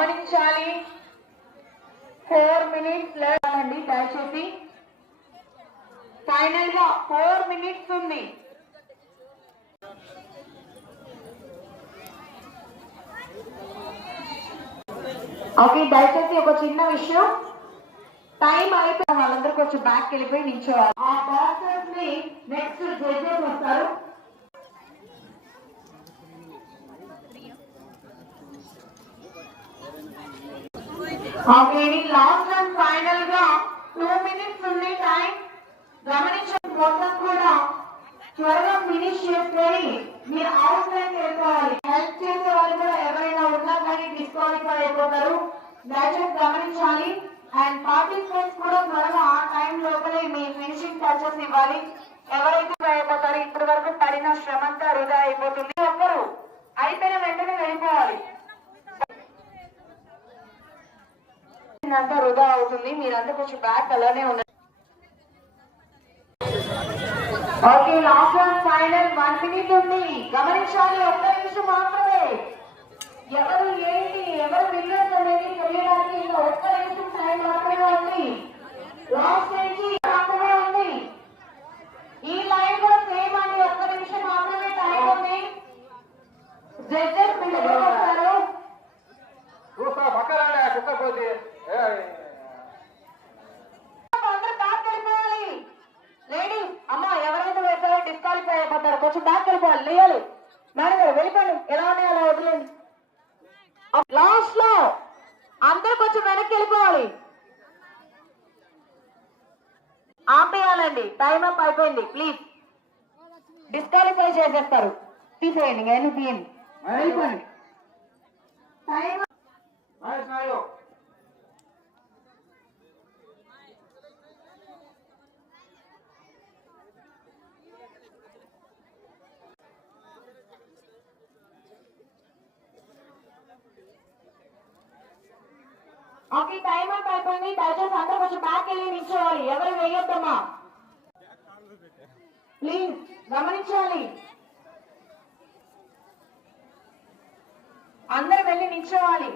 గమనించాలి. 4 minutes లేదండి దయచేసి. ఫైనల్ గా 4 minutes ఉంది. ఓకే, దయచేసి ఒక చిన్న విషయం, టైం అయిపోయిన వాళ్ళందరూ కొంచెం బ్యాక్ వెళ్ళిపోయి నిల్చోవాలి. ఆ బాక్సర్స్ ని నెక్స్ట్ జడ్జెస్ వస్తారు. ఓకే, లాస్ట్ అండ్ ఫైనల్ గా 2 minutes ఉంది టైం. గమనించండి, మొత్తం కూడా త్వరగా ఫినిష్ చేసుకొని మీరు అవుట్ లైన్ వెళ్ళిపోవాలి. హెల్ప్ చేసే వాళ్ళు కూడా ఎవరైనా ఉన్నా కానీ డిస్క్వాలిఫై అయిపోతారు, దయచేసి గమనించాలి. అండ్ పార్టిసిపెంట్స్ కూడా త్వరగా ఆ టైం లోపలే మీ ఫినిషింగ్ టచెస్ ఇవ్వాలి. ఎవరైతే అయిపోతారో ఇప్పటి వరకు పడిన శ్రమంతా వృధా అయిపోతుంది. ఒక్కరు అయిపోయిన వెంటనే వెళ్ళిపోవాలి, అంతా వృధా అవుతుంది. మీరంతా కొంచెం బ్యాక్ అలానే ఉన్నారు. Okay, last and final 1 minute ఉంది. గమనించాలి, ఒక్క నిమిషం మాత్రమే. ఎవరు ఏంటి, ఎవరు విన్నర్స్ అనేది తెలియడానికి ఇంకా ఒక్క నిమిషం టైం మాత్రమే ఉంది. లాస్ట్ నుంచి మాత్రమే ఉంది. ఈ లైన్ కూడా సేమ్ అండి, ఒక్క నిమిషం మాత్రమే టైం ఉంది. జడ్జెస్ పిల్లలు లేడీస్ అమ్మా, ఎవరైతే వేసారో డిస్క్వాలిఫై అయిపోతారు, కొంచెం బ్యాక్ వెళ్ళిపోవాలి. లేయాలి మేడం గారు, వెళ్ళిపోండి. ఎలా ఉన్నాయో అలా వదిలేండి. లాస్ట్ లో అందరూ కొంచెం వెనక్కి వెళ్ళిపోవాలి, ఆపేయాలండి. టైం అప్ అయిపోయింది. ప్లీజ్, డిస్క్వాలిఫై చేసేస్తారు, తీసేయండి. నేను తీయండి, వెళ్ళిపోండి. టైం ఓకే, టైం అప్ అయిపోయింది. దయచేసి అందరూ కొంచెం బ్యాక్ వెళ్ళి నిల్చోవాలి. ఎవరు వేయొద్దమ్మా, ప్లీజ్ గమనించాలి. అందరూ వెళ్ళి నిల్చోవాలి.